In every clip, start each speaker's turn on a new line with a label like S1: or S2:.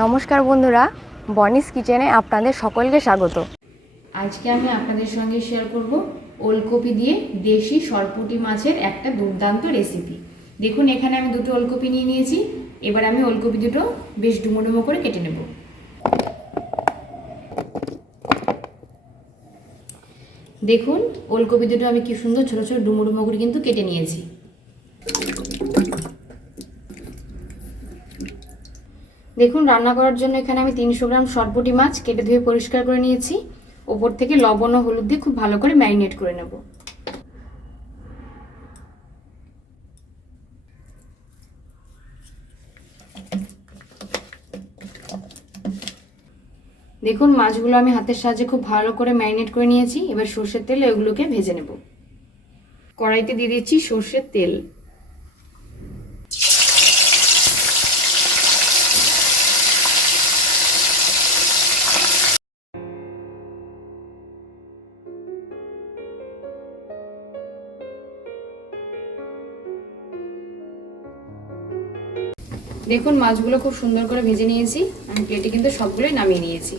S1: নমস্কার বন্ধুরা, বনিস কিচেনে আপনাদের সকলকে স্বাগত।
S2: আজকে আমি আপনাদের সঙ্গে শেয়ার করব ওলকপি দিয়ে দেশি সরপুটি মাছের একটা দুর্দান্ত রেসিপি দেখুন, এখানে আমি দুটো ওলকপি নিয়ে নিয়েছি, এবার আমি ওলকপি দুটো বেশ ডুমো ডুমো করে কেটে নেব। দেখুন, ওলকপি দুটো আমি কি সুন্দর ছোটো ছোটো ডুমো ডুমো করে কিন্তু কেটে নিয়েছি। দেখুন, রান্না করার জন্য এখানে আমি তিনশো গ্রাম সরপুটি মাছ কেটে ধুয়ে পরিষ্কার করে নিয়েছি। ওপর থেকে লবণ ও হলুদ দিয়ে খুব ভালো করে ম্যারিনেট করে নেব। দেখুন, মাছগুলো আমি হাতের সাহায্যে খুব ভালো করে ম্যারিনেট করে নিয়েছি। এবার সর্ষের তেলে ওগুলোকে ভেজে নেব। কড়াইতে দিয়ে দিচ্ছি সর্ষের তেল। দেখুন, মাছগুলো খুব সুন্দর করে ভেজে নিয়েছি। আমি প্লেটে কিন্তু সবগুলোই নামিয়ে নিয়েছি।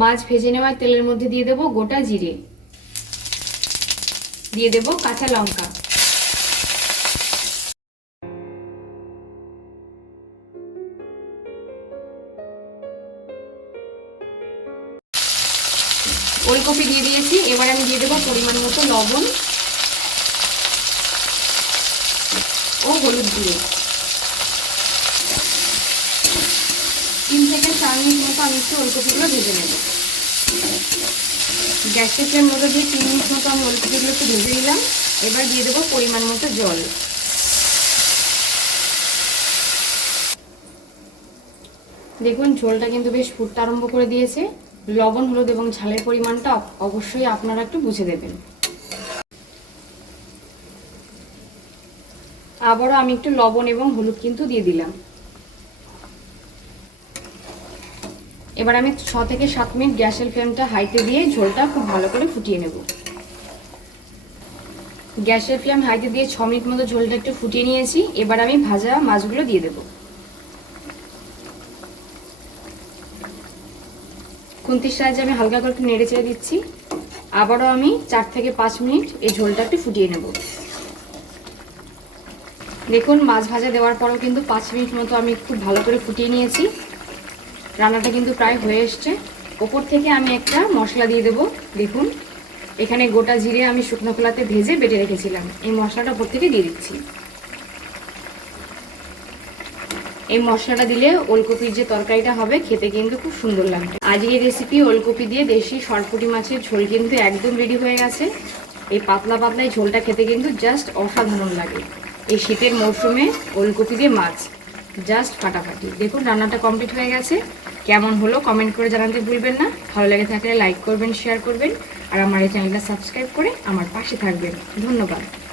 S2: মাছ ভেজে নেওয়ার তেলের মধ্যে দিয়ে দেব গোটা জিরে। দিয়ে দেব কাঁচা লঙ্কা। ওলকপি দিয়ে দিয়েছি। এবার আমি দিয়ে দেবো পরিমাণ মতো লবণ ও হলুদ দিয়ে তিন থেকে চার মিনিট মতো আমি একটু ওলকপিগুলো ভেজে নেব। গ্যাসের ফ্লেম মতো দিয়ে তিন মিনিট মতো আমি ওলকপিগুলো একটু ভেজে নিলাম। এবার দিয়ে দেবো পরিমাণ মতো জল। দেখুন, ঝোলটা কিন্তু বেশ ফুটতে আরম্ভ করে দিয়েছে। লবণ, হলুদ এবং ঝালের পরিমাণটা অবশ্যই আপনারা একটু বুঝে দেবেন। আবারও আমি একটু লবণ এবং হলুদ কিন্তু দিয়ে দিলাম। এবার আমি ছ থেকে সাত মিনিট গ্যাসের ফ্লেমটা হাইতে দিয়ে ঝোলটা খুব ভালো করে ফুটিয়ে নেব। গ্যাসের ফ্লেম হাইতে দিয়ে ছ মিনিট মতো ঝোলটা একটু ফুটিয়ে নিয়েছি। এবার আমি ভাজা মাছগুলো দিয়ে দেব। খুন্তির সাহায্যে আমি হালকা করে একটু নেড়ে চেড়ে দিচ্ছি। আবারও আমি চার থেকে পাঁচ মিনিট এই ঝোলটা একটু ফুটিয়ে নেব। দেখুন, মাছ ভাজা দেওয়ার পরেও কিন্তু পাঁচ মিনিট মতো আমি খুব ভালো করে ফুটিয়ে নিয়েছি। রান্নাটা কিন্তু প্রায় হয়ে এসছে। ওপর থেকে আমি একটা মশলা দিয়ে দেবো, দেখুন। এখানে গোটা জিরে আমি শুকনো খোলাতে ভেজে বেটে রেখেছিলাম। এই মশলাটা ওপর থেকে দিয়ে দিচ্ছি। এই মশলাটা দিলে ওলকপির যে তরকারিটা হবে, খেতে কিন্তু খুব সুন্দর লাগবে। আজকে রেসিপি ওলকপি দিয়ে দেশি সরপুটি মাছের ঝোল কিন্তু একদম রেডি হয়ে গেছে। এই পাতলা পাতলা ঝোলটা খেতে কিন্তু জাস্ট অসাধারণ লাগে। এই শীতের মরশুমে ওলকপি দিয়ে মাছ। জাস্ট ফাটাফাটি। দেখুন, রান্নাটা কমপ্লিট হয়ে গেছে। কেমন হলো কমেন্ট করে জানাতে ভুলবেন না। ভালো লেগে থাকলে লাইক করবেন শেয়ার করবেন। আর আমার এই চ্যানেলটা সাবস্ক্রাইব করে আমার পাশে থাকবেন। ধন্যবাদ।